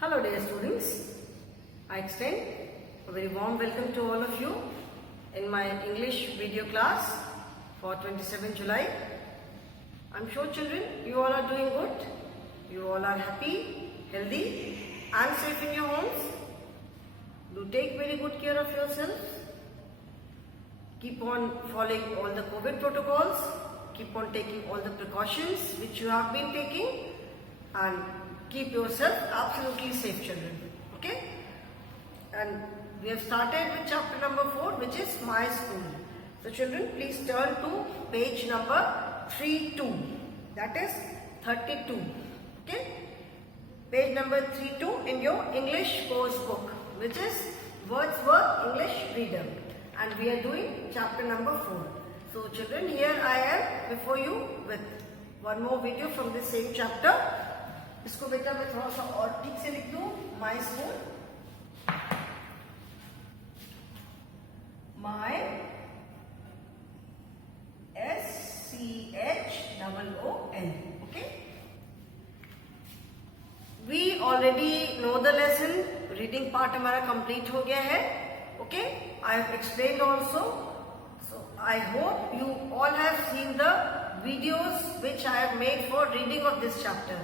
Hello dear students, I extend a very warm welcome to all of you in my English video class for 27 July. I'm sure children, you all are doing good. You all are happy, healthy and safe in your homes. Do take very good care of yourselves. Keep on following all the COVID protocols. Keep on taking all the precautions which you have been taking and keep yourself absolutely safe, children. Okay? And we have started with chapter number 4, which is My School. So children, please turn to page number 32. That is 32. Okay? Page number 32 in your English course book, which is Wordsworth English Reader. And we are doing chapter number 4. So children, here I am before you with one more video from the same chapter. इसको बेटा मैं थोड़ा सा और ठीक से लिख दूं. My school, my SCHOOL. Okay, we already know the lesson. Reading part हमारा complete हो गया है. Okay, I have explained also. So I hope you all have seen the videos which I have made for reading of this chapter.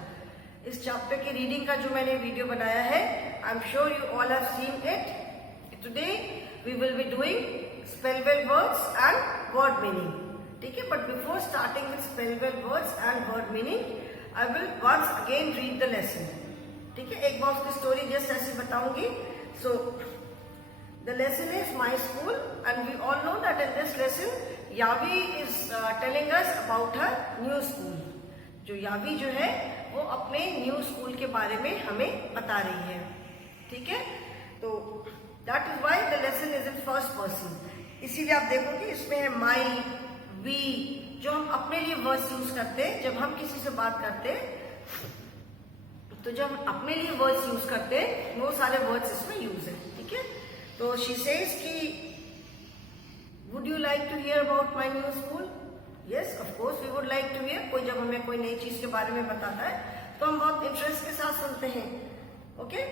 इस chapter की reading का जो मैंने video बनाया है, I am sure you all have seen it. Today we will be doing spell well words and word meaning. ठीक है, but before starting with spell well words and word meaning, I will once again read the lesson. ठीक है, एक बार उसकी story just ऐसी बताऊंगी. So the lesson is my school and we all know that in this lesson यावी is telling us about her new school. जो यावी जो है वो अपने न्यू स्कूल के बारे में हमें बता रही है. ठीक है, तो that is why the lesson is in first person. इसीलिए आप देखोगे इसमें है माई, वी, जो हम अपने लिए वर्ड्स यूज करते हैं जब हम किसी से बात करते हैं. तो जब हम अपने लिए वर्ड्स यूज करते हैं वो सारे वर्ड्स इसमें यूज है. ठीक है, तो शी सेज कि would you like to hear about my new school. Yes, of course we would like to hear. कोई जब हमें कोई नई चीज के बारे में बताता है तो हम बहुत इंटरेस्ट के साथ सुनते हैं. Okay,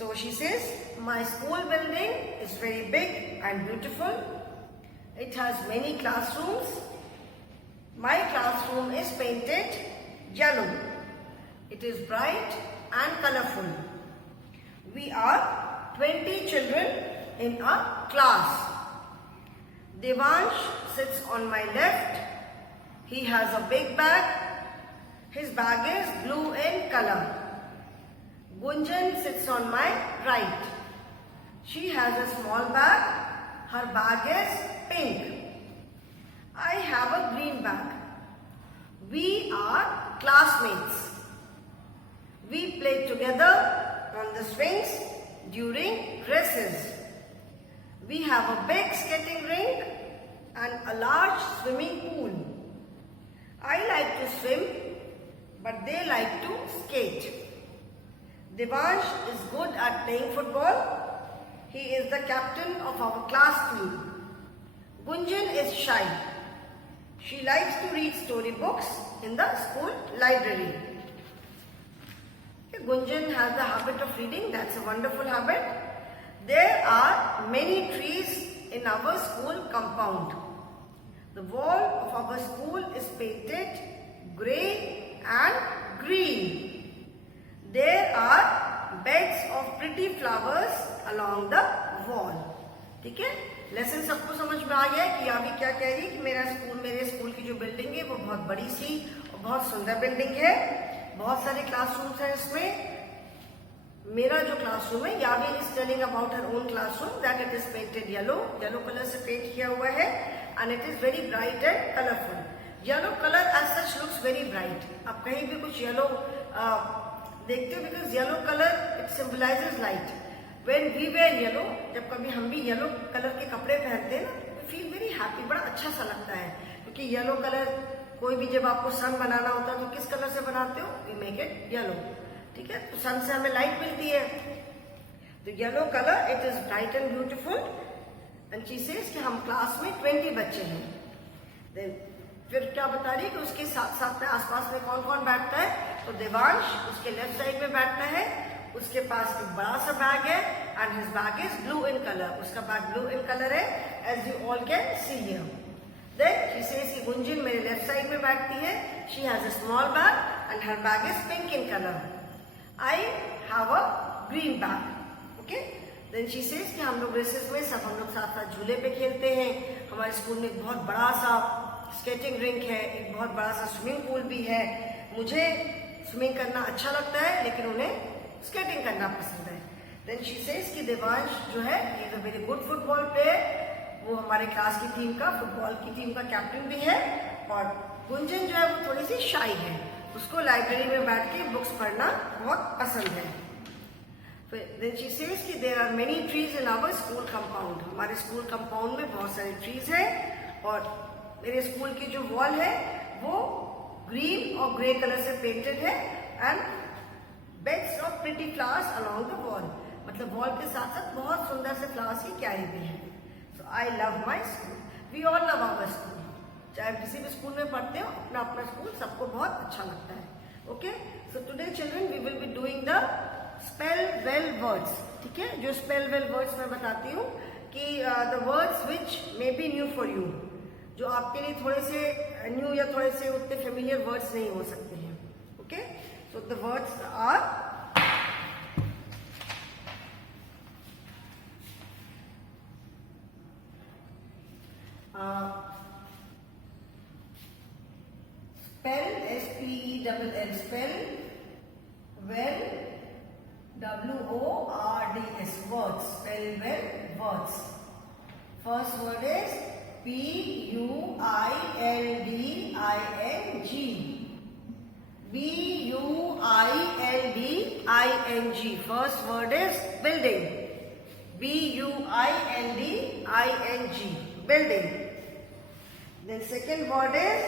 so she says my school building is very big and beautiful. It has many classrooms. My classroom is painted yellow. It is bright and colorful. We are 20 children in a class. Devansh sits on my left. He has a big bag. His bag is blue in color. Gunjan sits on my right. She has a small bag. Her bag is pink. I have a green bag. We are classmates. We play together on the swings during recess. We have a big skating rink and a large swimming pool. I like to swim, but they like to skate. Devansh is good at playing football. He is the captain of our class team. Gunjan is shy. She likes to read storybooks in the school library. Gunjan has the habit of reading. That's a wonderful habit. There are many trees in our school compound. The wall of our school is painted grey and green. There are beds of pretty flowers along the wall. ठीक है, lesson सबको समझ में आ गया है कि यावी क्या कह रही है कि मेरे स्कूल की जो बिल्डिंग है वो बहुत बड़ी सी और बहुत सुंदर बिल्डिंग है. बहुत सारे क्लासरूम्स हैं इसमें. मेरा जो क्लासरूम है, यावी is telling about her own classroom that it is painted yellow colour से पेंट किया हुआ है and it is very bright and colorful. Yellow color as such looks very bright. आप कहीं भी कुछ yellow देखते हो, because yellow color it symbolizes light. When we wear yellow, जब कभी हम भी yellow color के कपड़े पहनते हैं ना, we feel very happy, बड़ा अच्छा सा लगता है. क्योंकि yellow color कोई भी जब आपको सन बनाना होता है तो किस कलर से बनाते हो? We make it yellow. ठीक है, तो सन से हमें लाइट मिलती है. तो yellow color it is bright and beautiful. And she says कि हम क्लास में 20 बच्चे हैं. Then फिर क्या बता रही है कि उसके साथ साथ में आसपास में कौन कौन बैठता है. तो देवांश उसके लेफ्ट साइड में बैठता है उसके पास एक बड़ा सा बैग है and his bag is blue in colour. उसका बैग ब्लू इन कलर है as you all can see here. Then she says कि गुंजन मेरे लेफ्ट साइड में बैठती है. She has a small bag and her bag is pink in color. I have a green bag. Okay? Then she says कि हम लोग races में सब हम लोग साथ साथ झूले पे खेलते हैं. हमारे स्कूल में एक बहुत बड़ा सा स्केटिंग रिंक है, एक बहुत बड़ा सा स्विमिंग पूल भी है. मुझे स्विमिंग करना अच्छा लगता है लेकिन उन्हें स्केटिंग करना पसंद है. Then she says कि देवांश जो है he is a very good football player. वो हमारे क्लास की टीम का फुटबॉल की टीम का कैप्टन भी है. और गुंजन जो है वो थोड़ी सी शाई है, उसको लाइब्रेरी में बैठ के बुक्स पढ़ना बहुत पसंद है. Then she says कि there are many trees in our school compound. हमारे स्कूल कंपाउंड में बहुत सारे ट्रीज है और मेरे स्कूल की जो वॉल है वो ग्रीन और ग्रे कलर से पेंटेड है and beds of pretty flowers along the wall. मतलब वॉल के साथ साथ बहुत सुंदर से फ्लावर्स की क्यारी भी है. So I love my school. We all love our school. चाहे किसी भी स्कूल में पढ़ते हो, अपना अपना स्कूल सबको बहुत अच्छा लगता है. Okay? So today children we will be doing the spell well words. ठीक है? जो spell well words मैं बताती हूँ कि the words which may be new for you. जो आपके लिए थोड़े से न्यू या थोड़े से उतने फेमिलियर वर्ड्स नहीं हो सकते हैं. Okay? So the words are spell, S-P-E-L-L, spell, well, W-O-R-D-S, words, spell well, words. First word is B-U-I-L-D-I-N-G, B-U-I-L-D-I-N-G. First word is building, B-U-I-L-D-I-N-G, building. Then second word is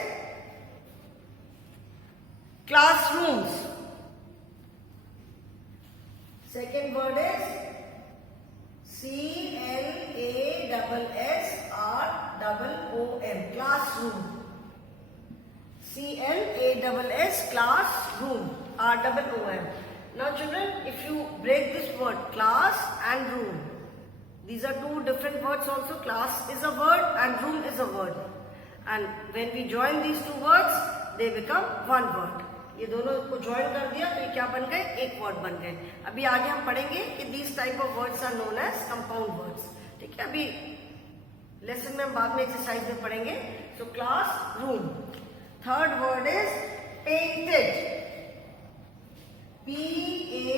classrooms. Second word is C-L-A-S-S-R-O-O-M, classroom. C-L-A-S-S, classroom, R-O-O-M. Now children, if you break this word class and room, these are two different words also. Class is a word and room is a word. And when we join these two words, they become one word. ये दोनों को join कर दिया तो ये क्या बन गए? एक वर्ड बन गए. अभी आगे हम पढ़ेंगे कि these type of words are known as compound words. ठीक है? अभी लेसन में हम बाद में एक्सरसाइज में पढ़ेंगे. So class, room. Third word is painted. P-A-I-N-T-E-D.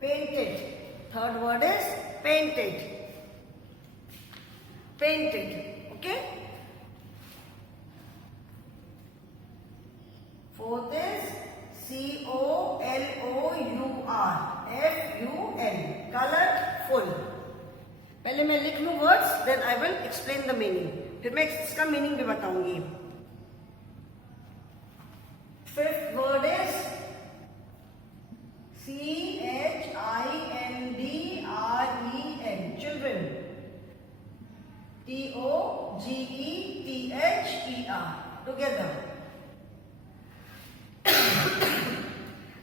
Painted. Third word is painted. Painted. Okay? Fourth is C-O-L-O-U-R, F-U-L, colorful. पहले मैं लिख लूं words, then I will explain the meaning. फिर मैं इसका मीनिंग भी बताऊंगी. Fifth word is C-H-I-N-D-R-E-N, children. T-O-G-E-T-H-E-R, together.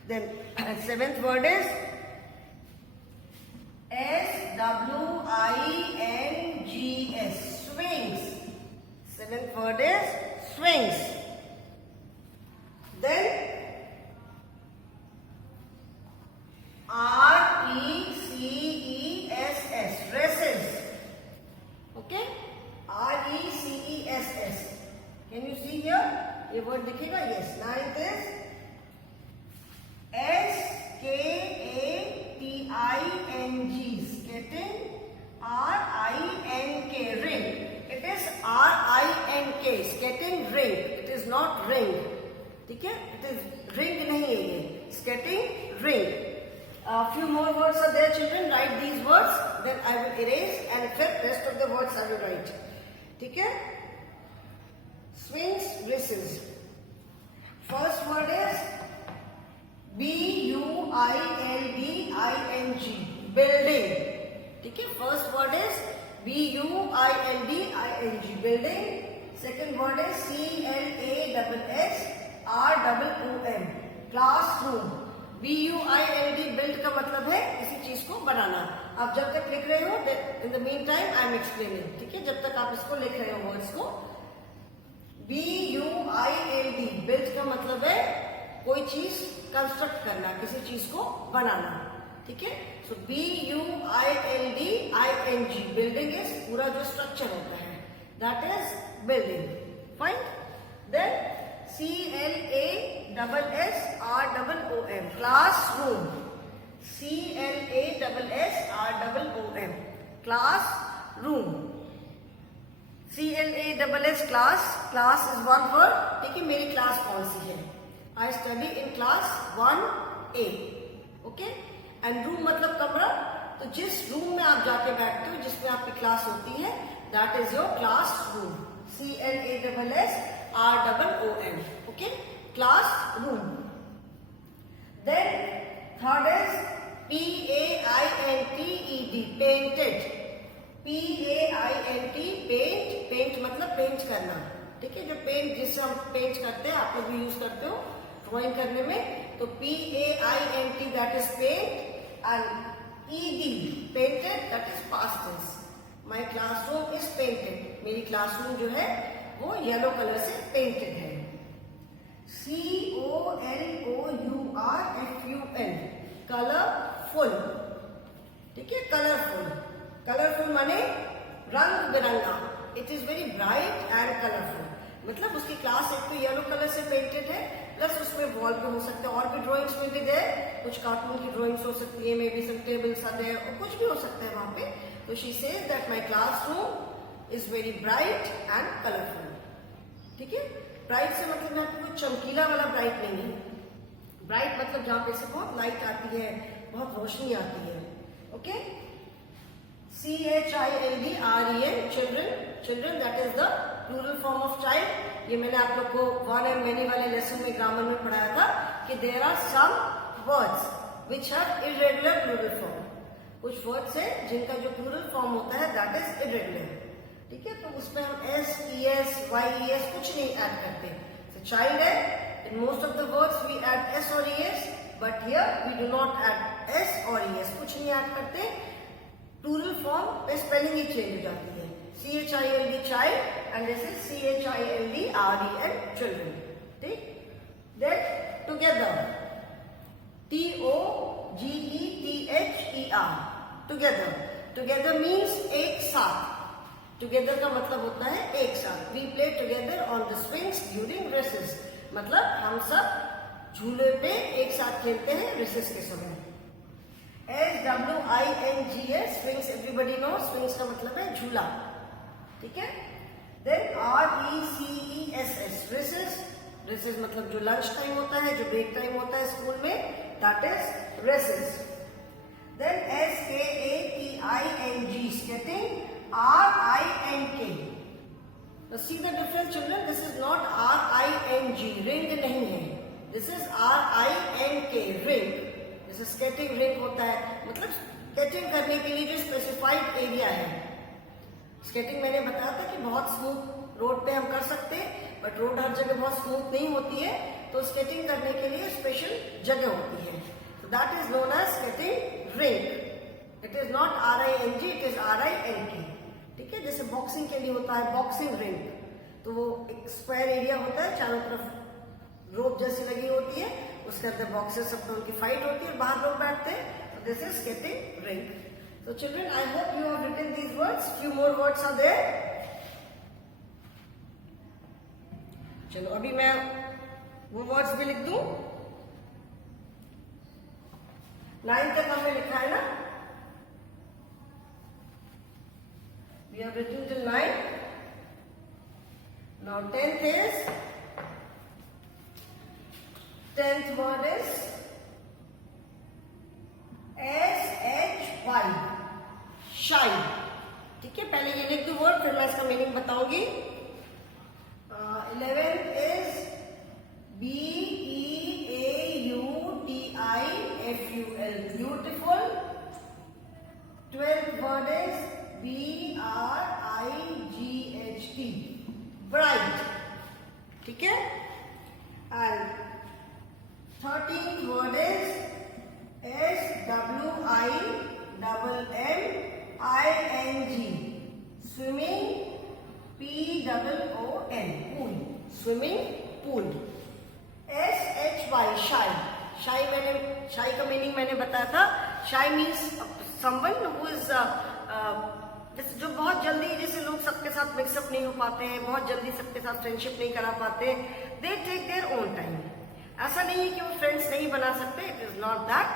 Then seventh word is S-W-I-N-G-S, swings. Seventh word is swings. Then R-E-C-E-S-S, races. Okay? R-E-C-E-S-S. Can you see here? ये word दिखेगा? Yes. Ninth is S-K-A-T-I-N-G, skating. R-I-N-K, ring. It is R-I-N-K, skating ring. It is not ring. ठीक है? It is ring नहीं है ये. Skating ring. A few more words are there, children. Write these words, then I will erase and fill rest of the words I will write. ठीक है? Swings, races. First word is B-U-I-L-D-I-N-G, building. ठीक है? First word is B-U-I-L-D-I-N-G, building. Second word is C-L-A-S-S-R-O-O-M, classroom, BUILD, build का मतलब है किसी चीज को बनाना। आप जब तक लिख रहे हो, in the mean time I am explaining, ठीक है, जब तक आप इसको लिख रहे हो वर्ड्स को। BUILD, बिल्ड का मतलब है कोई चीज कंस्ट्रक्ट करना, किसी चीज को बनाना, ठीक है। So BUILD ING, building is पूरा जो स्ट्रक्चर होता है, that is building, fine. Then CLASSROOM, classroom, CLASSROOM, classroom, CLASS, class is one word, ठीक है। मेरी क्लास कौन सी है? I study in class 1A, okay. And room मतलब कमरा, तो जिस रूम में आप जाके बैठते हो, जिसमें आपकी क्लास होती है, that is your class room, CLASSROOM, okay, class room. Then third is PAINTED, painted, PAINT, paint, paint मतलब पेंट करना, ठीक है। जो पेंट जिससे हम पेंट करते हैं, आप लोग भी यूज करते हो ड्रॉइंग करने में, तो PAINT, that is paint, and ED, painted, that is past tense. My classroom is painted, मेरी क्लासरूम जो है वो येलो कलर से पेंटेड है। COLOURFUL, कलरफुल, ठीक है, कलरफुल, कलरफुल माने रंग बिरंगा, it is very bright and colourful, मतलब उसकी क्लास एक तो येलो कलर से पेंटेड है, प्लस उसमें वॉल पे हो सकते हैं और भी ड्राइंग्स में भी दे, कुछ कार्टून की ड्राइंग्स हो सकती है, may be some tables are there, और कुछ भी हो सकता है वहां पे। तो she says that my classroom is very bright and colourful, ठीक है। ब्राइट से मतलब यहाँ पे कोई चमकीला वाला ब्राइट नहीं है, ब्राइट मतलब जहां पे से बहुत लाइट आती है, बहुत रोशनी आती है, okay. CHILDREN, children, children, that is the plural form of child. ये मैंने आप लोग को वन एंड मेनी वाले लेसन में ग्रामर में पढ़ाया था कि there are some words which have irregular plural form, कुछ वर्ड्स है जिनका जो प्लूरल फॉर्म होता है दैट इज इरेगुलर, ठीक है। तो उसमें हम S, ES, YES कुछ नहीं ऐड करते। तो चाइल्ड है, in most of the words we add S और ES, but here we do not add S और ES, कुछ नहीं ऐड करते। प्लूरल फॉर्म पे स्पेलिंग ही चेंज हो जाती है, CHILD child, and this is CHILDREN, children, ठीक। Then together, TOGETHER, together, together means एक साथ, टुगेदर का मतलब होता है एक साथ। We play together on the swings during recess, मतलब हम सब झूले पे एक साथ खेलते हैं रेसेस के समय। SWINGS, swings, everybody know, swings का मतलब है झूला, ठीक है। देन RECESS, रेसेस, रेसेस मतलब जो लंच टाइम होता है, जो ब्रेक टाइम होता है स्कूल में, that is recess. Then SKATING, skating, RING, now see the difference children, this is not RING, ring नहीं है, this is RING, ring, जैसे स्केटिंग रिंग होता है, मतलब स्केटिंग करने के लिए जो स्पेसिफाइड एरिया है। स्केटिंग मैंने बताया था कि बहुत स्मूथ रोड पे हम कर सकते हैं, बट रोड हर जगह बहुत स्मूथ नहीं होती है, तो स्केटिंग करने के लिए स्पेशल जगह होती है, so that is known as skating rink, it is not RING, it is RING, ठीक है। जैसे बॉक्सिंग के लिए होता है बॉक्सिंग रिंग, तो वो एक स्क्वायर एरिया होता है, चारों तरफ रोप जैसी लगी होती है, उसके अंदर बॉक्सर सब उनकी फाइट होती है, बाहर लोग बैठते हैं, तो this is skating ring. So children, I hope you have written these words. Few more words are there. चलो अभी मैं वो वर्ड्स भी लिख दूं। 9 तक हमने लिखा है ना, we have written till 9. Now 10th word is SHY, shy, ठीक है। पहले ये लिख दो वर्ड, फिर मैं इसका मीनिंग बताऊंगी। 11th is BEAUTIFUL, beautiful. 12th word is BRIGHT, bright, ठीक है। And 13th word is SWIMMING. Swimming. POOL. Pool. Swimming pool. SHY. Shy. Shy का मीनिंग मैंने बताया था. Shy means someone who is जो बहुत जल्दी, जैसे लोग सबके साथ मिक्सअप नहीं हो पाते हैं, बहुत जल्दी सबके साथ फ्रेंडशिप नहीं करा पाते, they take their own time. ऐसा नहीं है कि वो फ्रेंड्स नहीं बना सकते, it is not that,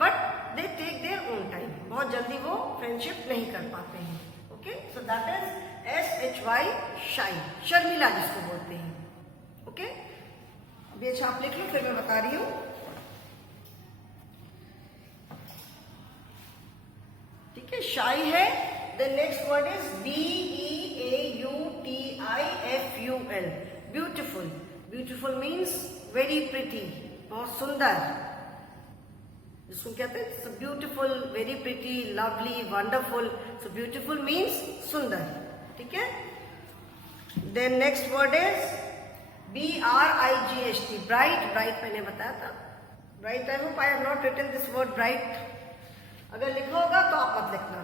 but they take their own time. बहुत जल्दी वो फ्रेंडशिप नहीं कर पाते हैं. Okay, so that is SHY. Shy, Sharmila जिसको बोलते हैं. ओके, अभी अच्छा आप लिख लो, फिर मैं बता रही हूँ. ठीक है, शाई है. The next word is BEAUTIFUL. Beautiful. Beautiful means very pretty. बहुत सुंदर. जिसको कहते हैं so beautiful, very pretty, lovely, wonderful. So beautiful means सुंदर. ठीक है. Then next word is BRIGHT. Bright. Bright मैंने बताया था. Bright. I hope I have not written this word bright. अगर लिखा होगा तो आप मत लिखना.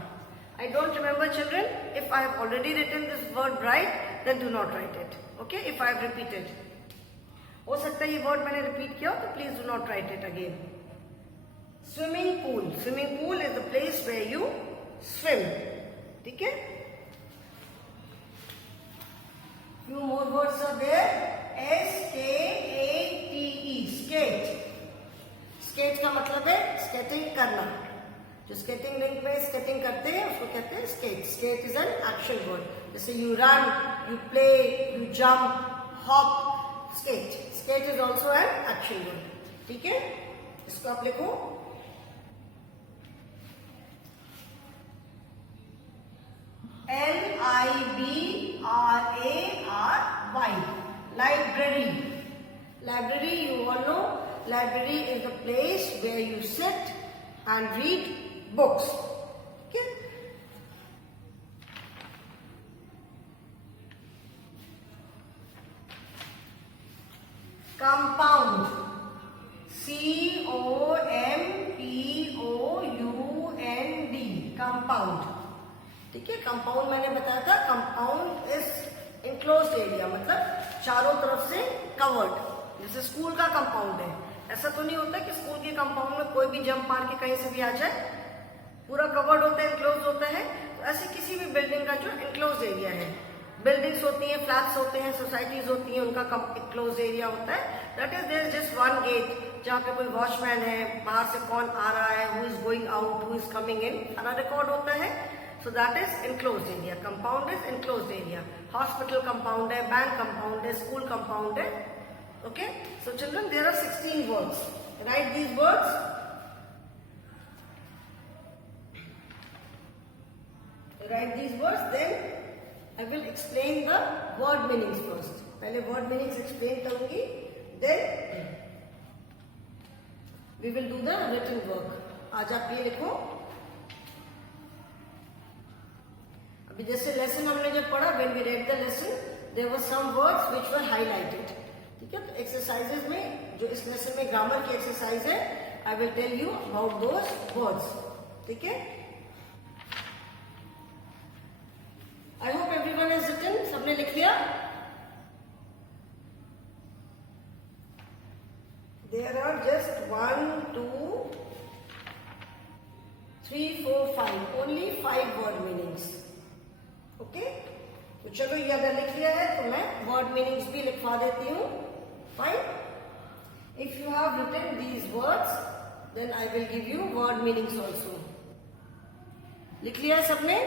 I don't remember, children. If I have already written this word bright, then do not write it. Okay? If I have repeated. हो सकता है ये word मैंने repeat किया हो, तो please do not write it again. Swimming pool. Swimming pool is the place where you swim. ठीक है? Few more words are there. SKATE. Skate. Skate का मतलब है skating करना. जो स्केटिंग रिंक पे स्केटिंग करते हैं उसको कहते हैं skate. Skate is an action word. जैसे you run, you play, you jump, hop. Skate. Skate is also an action word. ठीक है, इसको आप लिखो. LIBRARY. Library. Library, you all know, library is the place where you sit and read books. Okay. Compound. COMPOUND. Compound. ठीक है. Compound मैंने बताया था. कंपाउंड इज इनक्लोज्ड एरिया, मतलब चारों तरफ से कवर्ड. जैसे स्कूल का कंपाउंड है. ऐसा तो नहीं होता कि स्कूल के कंपाउंड में कोई भी जंप मार के कहीं से भी आ जाए. पूरा कवर्ड होता है, इनक्लोज होता है. तो ऐसे किसी भी बिल्डिंग का जो इनक्लोज एरिया है, बिल्डिंग्स होती हैं, फ्लैट्स होते हैं, सोसाइटीज होती हैं, उनका इनक्लोज एरिया होता है. That is there just one gate जहाँ पे कोई वॉचमैन है, बाहर से कौन आ रहा है, who is going out, who is coming in, सारा रिकॉर्ड होता है. सो that is enclose area. Compound is enclose area. Hospital compound है, बैंक कंपाउंड है, स्कूल कंपाउंड है. Okay, so children, there are 16 words. Write these words. Write these words, then I will explain the word meanings first. पहले word meanings explain करूँगी, then we will do the written work. आज आप ये लिखो. अभी जैसे lesson हमने जब पढ़ा, when we read the lesson, there were some words which were highlighted. ठीक है. तो एक्सरसाइजेज में जो इस लेसन में ग्रामर की एक्सरसाइज है, I will tell you about those words. ठीक है. I hope everyone has written. सबने लिख लिया. There are just 1 2 3 4 5 only 5 word meanings. Okay, तो चलो ये अगर लिख लिया है तो मैं वर्ड मीनिंग्स भी लिखवा देती हूँ. Fine. If you have written these words, then I will give you word meanings also. लिख लिया है सबने?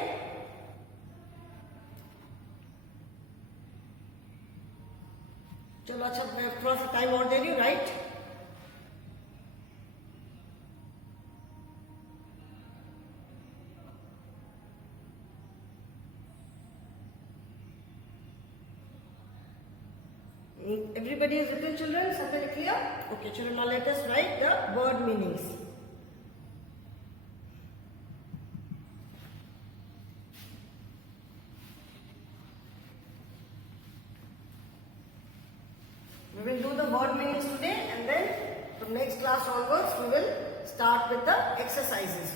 चलो अच्छा, मैं थोड़ा सा टाइम और दे रही हूँ. Right. Everybody has written, children? Something clear? Okay, children, now let us write the word meanings. We will do the word meanings today, and then from next afterwards we will start with the exercises.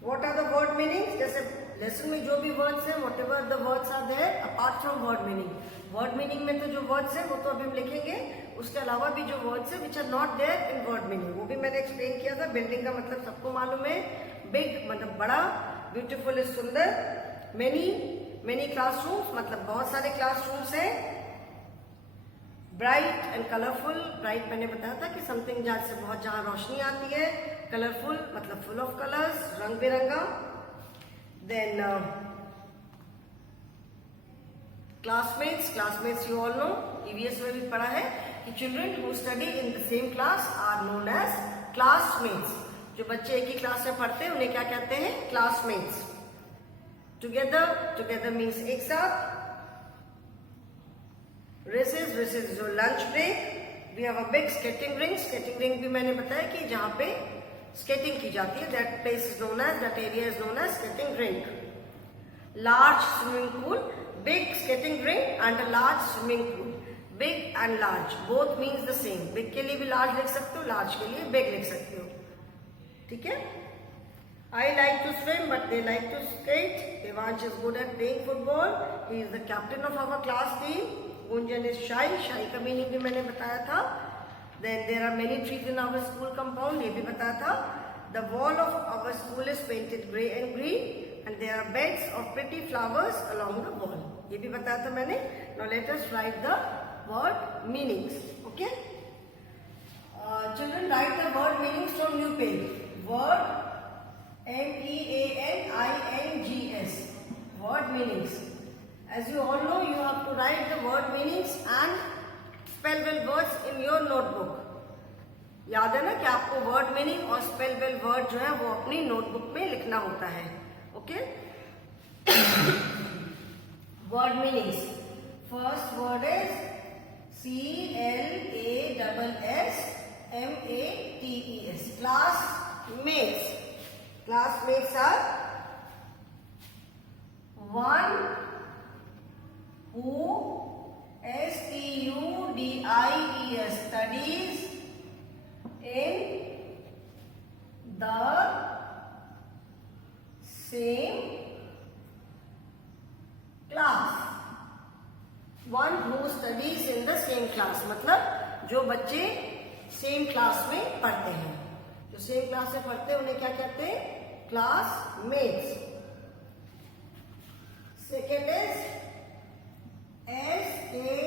What are the word meanings? जैसे lesson में जो भी words हैं, whatever the words are there apart from word meaning. Word meaning में तो जो words हैं वो तो अभी हम लिखेंगे, उसके अलावा भी जो वर्ड्स हैं which are not there in word meaning वो भी मैंने एक्सप्लेन किया था. बिल्डिंग का मतलब सबको मालूम है, बिग मतलब बड़ा, ब्यूटीफुल इज सुंदर, मेनी क्लासरूम्स मतलब बहुत सारे क्लासरूम्स हैं, ब्राइट एंड कलरफुल. ब्राइट मैंने बताया था कि समथिंग जहाँ से बहुत जहाँ रोशनी आती है, कलरफुल मतलब फुल ऑफ कलर्स, रंग बिरंगा. Then classmates you all know, EVS में भी पढ़ा है कि children who study in the same class are known as classmates. जो बच्चे एक ही क्लास में पढ़ते हैं उन्हें क्या कहते हैं? क्लासमेट्स. टुगेदर मीन्स एक साथ. रेसेस जो lunch break. We have a big skating ring भी मैंने बताया कि जहां पे स्केटिंग की जाती है, that place is known as, that area is known as skating ring. Large swimming pool, big skating ring and a large swimming pool. Big and large both means the same. Big के लिए भी large लिख सकते हो, large के लिए big लिख सकते हो. ठीक है. I like to swim, but they like to skate. Devansh is good at playing football. He is the captain of our class team. Gunjan is shy. Shy का meaning भी मैंने बताया था. Then there are many trees in our school compound. ये भी बताया था. The wall of our school is painted grey and green, and there are beds of pretty flowers along the wall. ये भी बताया था मैंने. Now let us write the word meanings. Okay? Children, write the word meanings from new page. Word MEANINGS. Word meanings. As you all know, you have to write the word meanings and spell well words in your notebook. याद है ना कि आपको word meaning और spell well word जो है वो अपनी notebook में लिखना होता है. Okay? Word meanings. First word is CLASSMATES. Classmates. Classmates are one who STUDIES studies in the same class. One who studies in the same class मतलब जो बच्चे सेम क्लास में पढ़ते हैं, जो सेम क्लास में पढ़ते हैं उन्हें क्या कहते हैं? Classmates. Second is SKATING,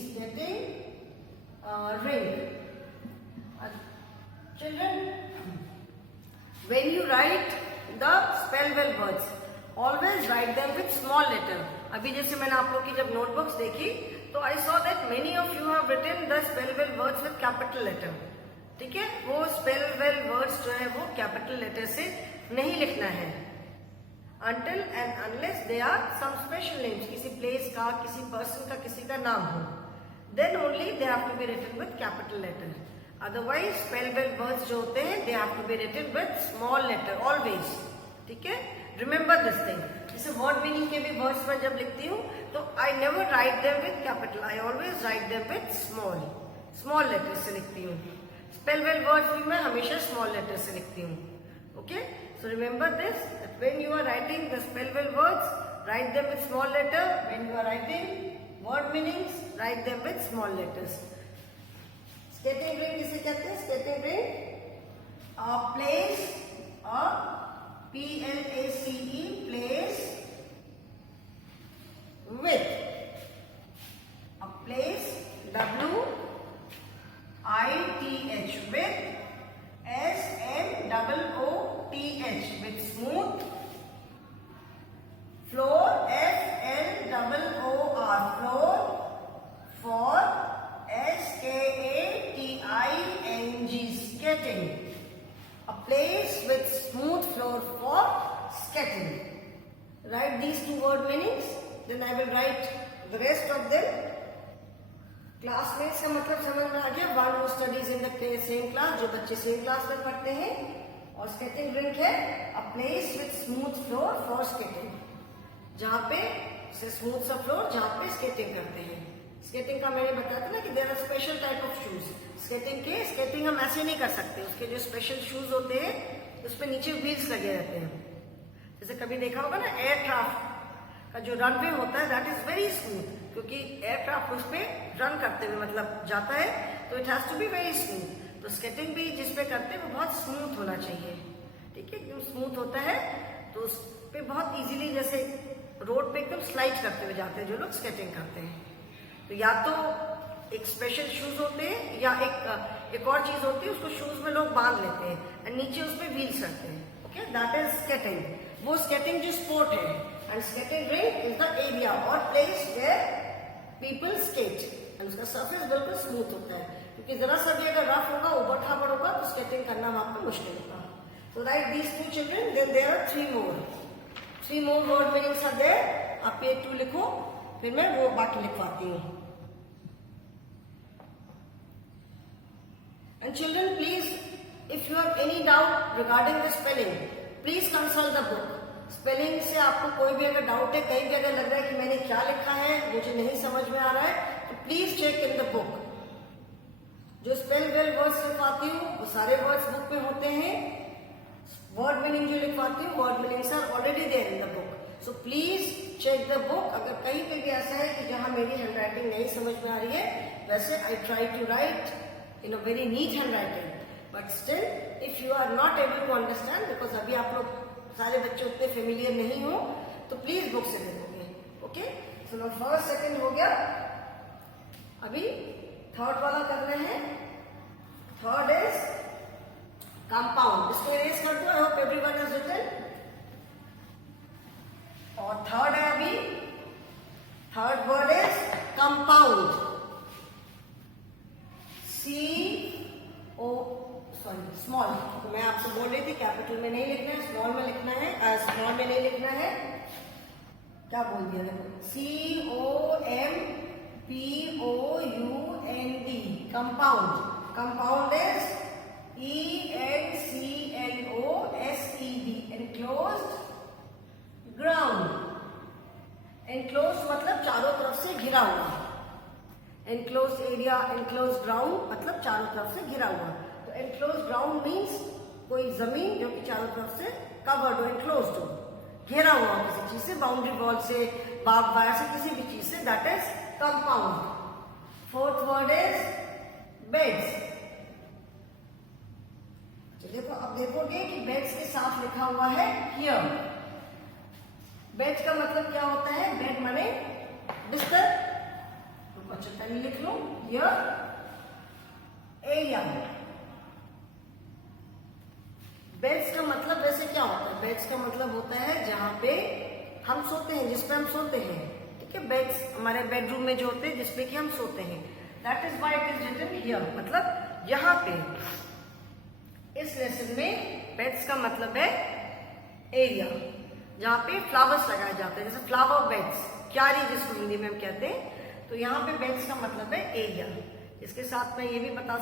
skating ring. Children, when you write the spell well words, always write them with small letter. अभी जैसे मैंने आप लोग की जब नोटबुक्स देखी तो I saw that many of you have written the spell well words with capital letter. ठीक है, वो spell well words जो है वो capital letter से नहीं लिखना है. Until and unless they are some special names, किसी place का, किसी person का, किसी का नाम हो, then only they have to be written with capital letter. Otherwise spell well words जो होते हैं they have to be written with small letter always. ठीक है, remember this thing. जैसे word meaning के भी words मैं जब लिखती हूँ तो I never write them with capital. I always write them with small letters से लिखती हूँ. Spell well words भी मैं हमेशा small letters से लिखती हूँ. Okay? So remember this, that when you are writing the spell well words, write them with small letter. When you are writing word meanings, write them with small letters. Skating ring किसे कहते हैं? Skating ring, a place, a PLACE, place with, a place, WITH, with, SMOOTH, with smooth, floor, FLOOR, floor, for, SKATING, skating. A place with smooth floor for skating. Write these two word meanings, then I will write the rest of them. Classmates का मतलब समझ में आ गया. One who studies in the same class, जो बच्चे same class में पढ़ते हैं. और skating rink है a place with smooth floor for skating, जहाँ पे smooth सा फ्लोर जहाँ पे skating करते हैं. स्केटिंग का मैंने बताया था ना कि there are special type of shoes. Skating हम ऐसे नहीं कर सकते, उसके जो स्पेशल शूज होते हैं उसपे नीचे व्हील्स लगे रहते हैं। जैसे कभी देखा होगा ना एयरक्राफ्ट का जो रनवे होता है दैट इज वेरी स्मूथ, क्योंकि एयरक्राफ्ट उस पे रन करते हुए मतलब जाता है, तो it has to be very smooth. तो स्केटिंग भी जिस पे करते हैं वो बहुत स्मूथ होना चाहिए, ठीक है। एकदम स्मूथ होता है तो उस पे बहुत इजीली जैसे रोड पे एकदम स्लाइड करते हुए जाते हैं जो लोग स्केटिंग करते हैं। तो या तो एक स्पेशल शूज होते हैं या एक और चीज होती है, उसको शूज में लोग बांध लेते हैं और नीचे उसमें व्हील्स रखते हैं, ओके, दैट इज स्केटिंग। वो स्केटिंग जो स्पोर्ट है, and skating ring is the area और place where people skate, and उसका सरफेस बिल्कुल स्मूथ होता है, क्योंकि जरा सा भी अगर रफ होगा, ऊबड़ खाबड़ होगा तो स्केटिंग करना वहां पर मुश्किल होगा। So write these two children, then there are three more word meanings are there. आप ये 2 लिखो, फिर मैं वो बाकी लिखवाती हूँ। And children, please, if you have any doubt regarding the spelling, please consult the book. Spelling से आपको कोई भी अगर डाउट है, कहीं भी अगर लग रहा है कि मैंने क्या लिखा है मुझे नहीं समझ में आ रहा है, तो please check in the book. जो स्पेल वेल वर्ड्स लिखवाती हूँ वो सारे वर्ड्स बुक में होते हैं। वर्ड मीनिंग जो लिखवाती हूँ, word meanings are already there in the book, so please check the book. अगर कहीं पे भी ऐसा है कि जहां मेरी हैंडराइटिंग नहीं समझ में आ रही है, वैसे I try to write in a very neat handwriting, but still if you are not able to understand, because अभी आप लोग सारे बच्चे उतने फेमिलियर नहीं हो, तो प्लीज बुक से देखोगे, ओके। सो नाउ फर्स्ट सेकंड हो गया, अभी थर्ड वाला करना है। Third is compound. इसको इरेज कर दो, I hope everyone has written. और थर्ड है अभी, third word is compound. Small, तो मैं आपसे बोल रही थी कैपिटल में नहीं लिखना है, स्मॉल में लिखना है, स्मॉल में नहीं लिखना है। क्या बोल दिया देखो, COMPOUND, compound. Compound is ENCLOSED, enclosed ground। enclosed मतलब चारों तरफ से घिरा हुआ, enclosed area, enclosed ground मतलब चारों तरफ से घिरा हुआ। तो enclosed ground means कोई जमीन जो कि चारों तरफ से कवर्ड हो, enclosed हो, घेरा हुआ किसी चीज से, बाउंड्री वॉल से, बार्ब वायर से, किसी भी चीज से, that is compound. Fourth word is beds. देखो, अब देखोगे कि बेड्स के साथ लिखा हुआ है हियर। बेड्स का मतलब क्या होता है, बेड माने बिस्तर, तो अच्छा पहले लिख लो हियर। एरिया, बेड्स का मतलब वैसे क्या होता है, बेड्स का मतलब होता है जहां पे हम सोते हैं, जिसपे हम सोते हैं, ठीक है। बेड्स हमारे बेडरूम में जो होते हैं जिसपे कि हम सोते हैं, that is why it is written here, मतलब यहाँ पे। इस लेसन में बेड्स का मतलब है एरिया, जहाँ पे फ्लावर्स लगाए जाते हैं, जैसे फ्लावर बेड्स, क्यारी जिसको हिंदी में हम कहते हैं। तो यहाँ पे बेड्स का मतलब है एरिया। इसके साथ मैं ये भी मतलब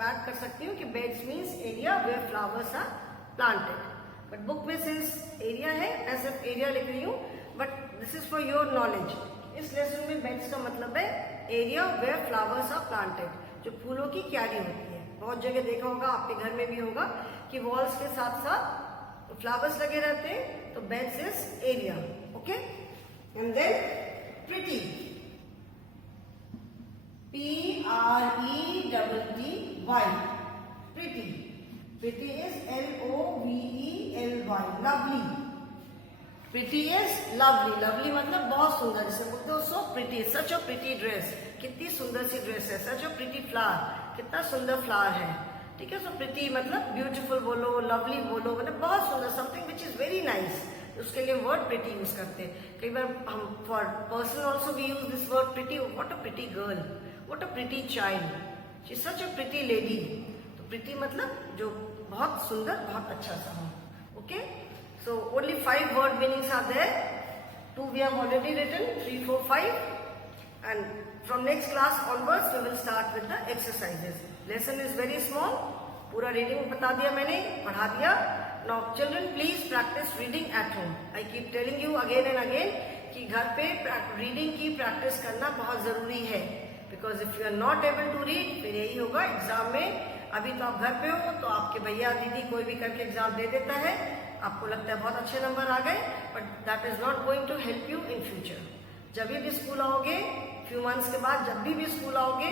ऐड कर सकती हूँ कि beds means area where flowers are planted, but book में सिंस एरिया है मैं सिर्फ एरिया लिख रही हूँ, but this is for your knowledge. इस लेसन में बेड्स का मतलब है area where flowers are planted, जो फूलों की क्यारी होती है। बहुत जगह देखा होगा, आपके घर में भी होगा कि वॉल्स के साथ साथ फ्लावर्स लगे रहते हैं, तो beds is area, okay. And then pretty, PRETTY, pretty. Pretty is LOVELY, lovely. Pretty is lovely, lovely मतलब बहुत सुंदर, जिसे बोलते हो so pretty, such a pretty dress, कितनी सुंदर सी ड्रेस है, सच अ प्रिटी फ्लावर, कितना सुंदर फ्लावर है, ठीक है। सो प्रिटी मतलब ब्यूटीफुल बोलो, लवली बोलो, मतलब बहुत सुंदर, something which is very nice, उसके लिए वर्ड प्रिटी यूज करते हैं। कई बार हम for person also we use this word pretty, what a pretty girl, what a pretty child, she is such a pretty lady. तो प्रिटी मतलब जो बहुत सुंदर, बहुत अच्छा सा हो, okay. So only 5 word meanings are there, 2 we have already written, 3, 4, 5, and from next class onwards we will start with the exercises. Lesson is very small, पूरा रीडिंग बता दिया मैंने, पढ़ा दिया। Now children, please practice reading at home. I keep telling you again and again कि घर पे reading की प्रैक्टिस करना बहुत जरूरी है, because if you are not able to read फिर यही होगा एग्जाम में। अभी तो आप घर पे हो तो आपके भैया दीदी कोई भी करके एग्जाम दे देता है, आपको लगता है बहुत अच्छे नंबर आ गए, but that is not going to help you in future. जब भी स्कूल आओगे, फ्यू मंथ्स के बाद जब भी स्कूल आओगे,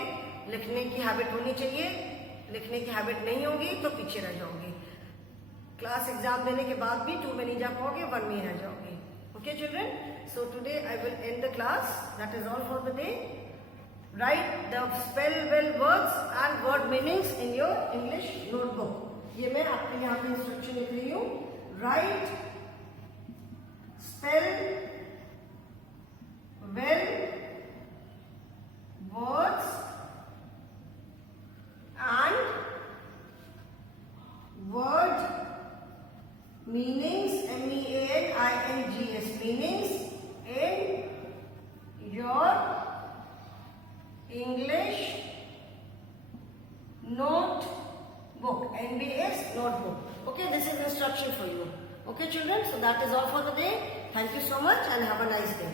लिखने की हैबिट होनी चाहिए। लिखने की हैबिट नहीं होगी तो पीछे रह जाओगे। क्लास एग्जाम देने के बाद भी 2 में नहीं जा पाओगे, 1 में ही रह जाओगे। Okay children, so today I will and the class, that is all for the day. Right the spell-well words and word meanings in your English notebook. ये मैं आपके यहाँ पे इंस्ट्रक्शन लिख रही हूँ। Right spell well words and word meanings, meanings, meanings in your English notebook, NBS notebook. Okay, this is instruction for you. Okay children, so that is all for the day. Thank you so much and have a nice day.